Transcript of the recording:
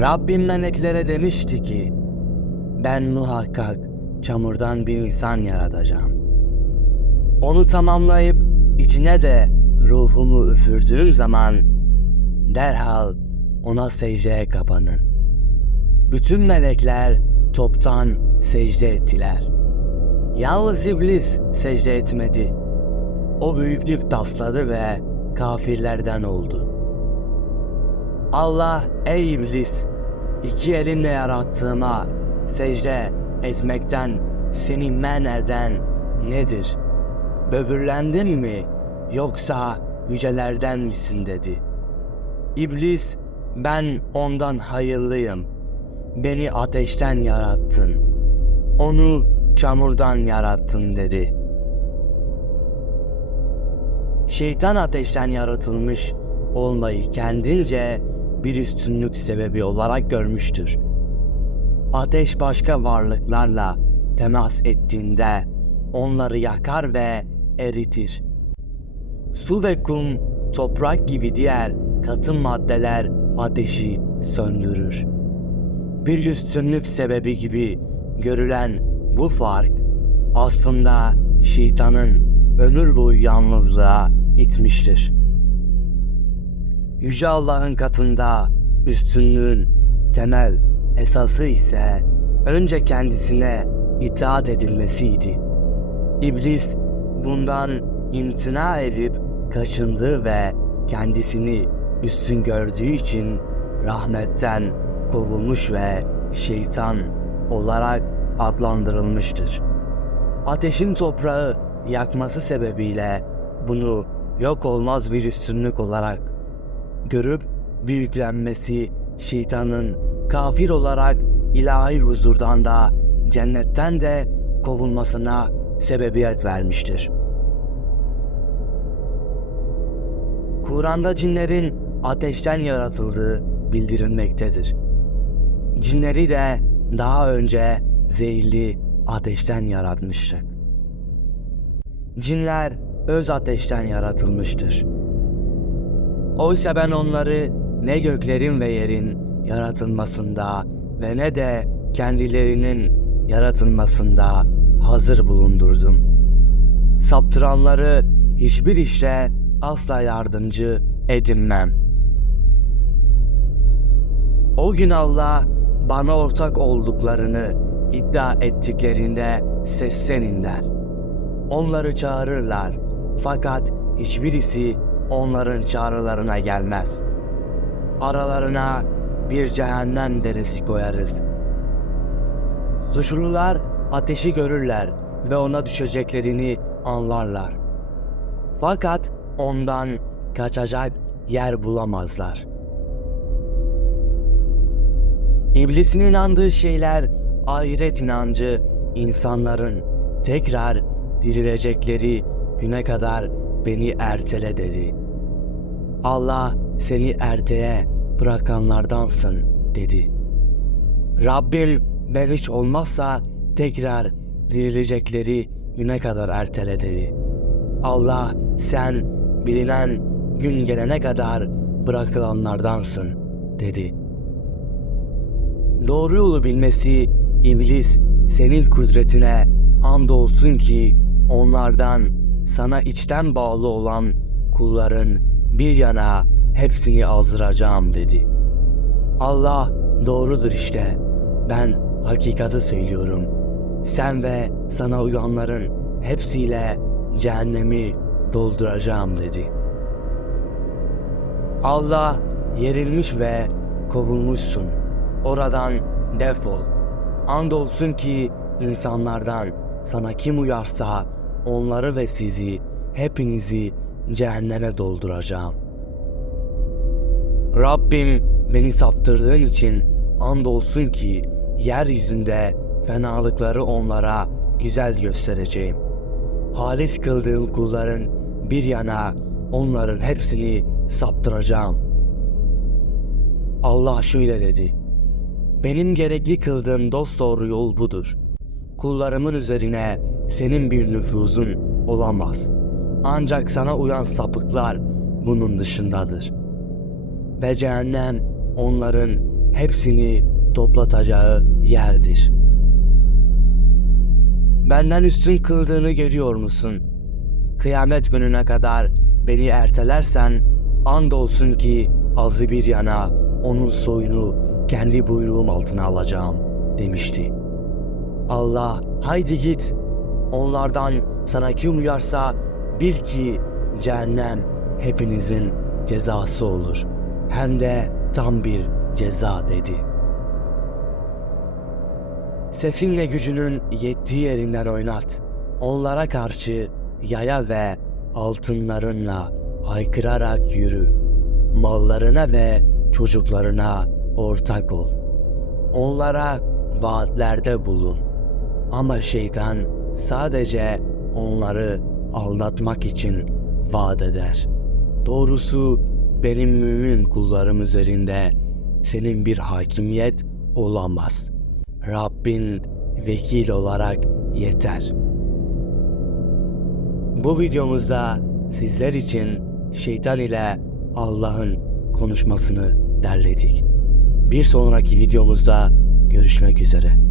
Rabbim meleklere demişti ki, ben muhakkak çamurdan bir insan yaratacağım. Onu tamamlayıp içine de ruhumu üfürdüğüm zaman derhal ona secdeye kapanın. Bütün melekler toptan secde ettiler. Yalnız iblis secde etmedi. O büyüklük tasladı ve kafirlerden oldu. Allah ey iblis iki elimle yarattığıma secde etmekten seni men eden nedir? Böbürlendin mi yoksa yücelerden misin dedi. İblis ben ondan hayırlıyım. Beni ateşten yarattın. Onu çamurdan yarattın dedi. Şeytan ateşten yaratılmış olmayı kendince bir üstünlük sebebi olarak görmüştür. Ateş başka varlıklarla temas ettiğinde onları yakar ve eritir. Su ve kum, toprak gibi diğer katı maddeler ateşi söndürür. Bir üstünlük sebebi gibi görülen bu fark aslında şeytanın ömür boyu yalnızlığa itmiştir. Yüce Allah'ın katında üstünlüğün temel esası ise önce kendisine itaat edilmesiydi. İblis bundan imtina edip kaçındığı ve kendisini üstün gördüğü için rahmetten kovulmuş ve şeytan olarak adlandırılmıştır. Ateşin toprağı yakması sebebiyle bunu yok olmaz bir üstünlük olarak görüp büyüklenmesi şeytanın kafir olarak ilahi huzurdan da cennetten de kovulmasına sebebiyet vermiştir. Kur'an'da cinlerin ateşten yaratıldığı bildirilmektedir. Cinleri de daha önce zehirli ateşten yaratmıştık. Cinler öz ateşten yaratılmıştır. Oysa ben onları ne göklerin ve yerin yaratılmasında ve ne de kendilerinin yaratılmasında hazır bulundurdum. Saptıranları hiçbir işte asla yardımcı edinmem. O gün Allah bana ortak olduklarını iddia ettiklerinde seslenin der. Onları çağırırlar fakat hiçbirisi onların çağrılarına gelmez. Aralarına bir cehennem deresi koyarız. Suçlular ateşi görürler ve ona düşeceklerini anlarlar. Fakat ondan kaçacak yer bulamazlar. İblisin inandığı şeyler ahiret inancı insanların tekrar dirilecekleri güne kadar beni ertele dedi. Allah seni erteye bırakanlardansın dedi. Rabbim ben hiç olmazsa tekrar dirilecekleri güne kadar ertele dedi. Allah sen bilinen gün gelene kadar bırakılanlardansın dedi. Doğru yolu bilmesi iblis senin kudretine andolsun ki onlardan sana içten bağlı olan kulların bir yana hepsini azdıracağım dedi. Allah doğrudur işte. Ben hakikati söylüyorum. Sen ve sana uyanların hepsiyle cehennemi dolduracağım dedi. Allah yerilmiş ve kovulmuşsun. Oradan defol. Andolsun ki insanlardan sana kim uyarsa onları ve sizi hepinizi cehenneme dolduracağım. Rabbim beni saptırdığın için andolsun ki yeryüzünde fenalıkları onlara güzel göstereceğim. Halis kıldığım kulların bir yana onların hepsini saptıracağım. Allah şöyle dedi. Benim gerekli kıldığım dosdoğru yol budur. Kullarımın üzerine senin bir nüfuzun olamaz. Ancak sana uyan sapıklar bunun dışındadır. Ve cehennem onların hepsini toplatacağı yerdir. Benden üstün kıldığını görüyor musun? Kıyamet gününe kadar beni ertelersen andolsun ki azı bir yana onun soyunu kendi buyruğum altına alacağım demişti. Allah haydi git onlardan sana kim uyarsa bil ki cehennem hepinizin cezası olur. Hem de tam bir ceza dedi. Sefinle gücünün yettiği yerinden oynat. Onlara karşı yaya ve altınlarınla haykırarak yürü. Mallarına ve çocuklarına ortak ol. Onlara vaatlerde bulun. Ama şeytan sadece onları aldatmak için vaat eder. Doğrusu benim mümin kullarım üzerinde senin bir hakimiyet olamaz. Rabbin vekil olarak yeter. Bu videomuzda sizler için şeytan ile Allah'ın konuşmasını derledik. Bir sonraki videomuzda görüşmek üzere.